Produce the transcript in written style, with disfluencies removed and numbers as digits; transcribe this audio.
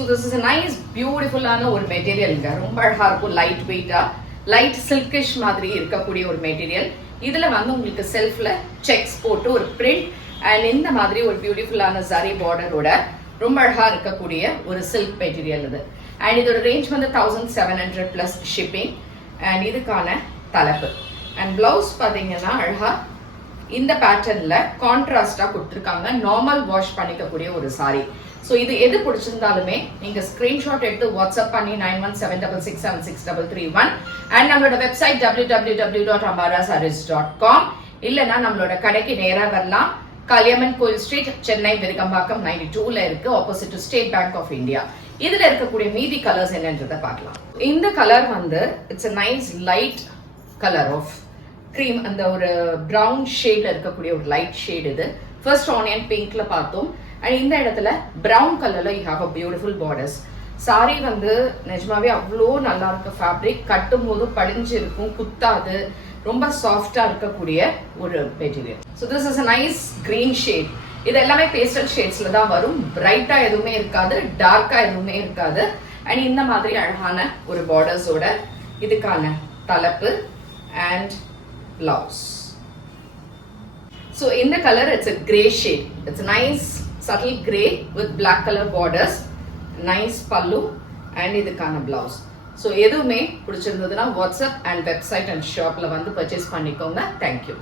So this is a nice beautiful ஒரு மெட்டீரியல்ங்க. ரொம்ப அழகா இருக்கும், லைட் வெயிட்டா, லைட் சில்கிஷ் மாதிரி இருக்கக்கூடிய ஒரு மெட்டீரியல். இதுல வந்து உங்களுக்கு செல்ஃப்ல செக்ஸ் போட்டு ஒரு பிரிண்ட் அண்ட் இந்த மாதிரி ஒரு பியூட்டிஃபுல்லான ஜரி பார்டரோட ரொம்ப அழகா இருக்கக்கூடிய ஒரு சில்க் மெட்டீரியல் இது. அண்ட் இதோட ரேஞ்ச் வந்து 1700 பிளஸ் ஷிப்பிங். அண்ட் இதுக்கான தலைப்பு அண்ட் பிளவுஸ் பாத்தீங்கன்னா அழகா இந்த பேட்டர்ன்ல கான்ட்ராஸ்டா கொடுத்துருக்காங்க. நார்மல் வாஷ் பண்ணிக்கக்கூடிய ஒரு சாரி. ஸோ இது எது பிடிச்சிருந்தாலுமே நீங்க ஸ்கிரீன்ஷாட் எடுத்து வாட்ஸ்அப் பண்ணி 9176676331 அண்ட் நம்மளோட வெப்சைட் www.ambarasarees.com இல்லைன்னா நம்மளோட கடைக்கு நேரா வரலாம். கலியம்மன் கோயில் ஸ்ட்ரீட், சென்னை விருகம்பாக்கம் 92ல இருக்கு, opposite to State Bank of India. இதுல இருக்கக்கூடிய மீதி கலர்ஸ் என்னன்றதை பார்க்கலாம். இந்த கலர் வந்து it's a nice light colour of cream, அந்த ஒரு பிரவுன் ஷேட்ல இருக்கக்கூடிய ஒரு லைட் ஷேட் இது. ஃபர்ஸ்ட் ஆனியன் பிங்க்ல பார்த்தோம். அண்ட் இந்த இடத்துல பிரவுன் கலர்ல you have a beautiful borders. Sari வந்து நிஜமாவே அவ்வளோ நல்லா இருக்கு. ஃபேப்ரிக் கட்டும் போது படிஞ்சு இருக்கும், குத்தாது, ரொம்ப சாஃப்டா இருக்கக்கூடிய ஒரு material. So this is a nice green shade. இது எல்லாமே பேஸ்டல் ஷேட்ஸ்ல தான் வரும். பிரைட்டா எதுவுமே இருக்காது, டார்க்கா எதுவுமே இருக்காது. அண்ட் இந்த மாதிரி அழகான ஒரு பார்டர்ஸோட இதுக்கான தலைப்பு and blouse. So in the color it's a grey shade. It's a nice subtle grey with black color borders. Nice pallu and இதுக்கான blouse. So எதுவுமே பிடிச்சிருந்ததுன்னா வாட்ஸ்அப் அண்ட் வெப்சைட் அண்ட் ஷாப்ல வந்து பர்ச்சேஸ் பண்ணிக்கோங்க. தேங்க்யூ.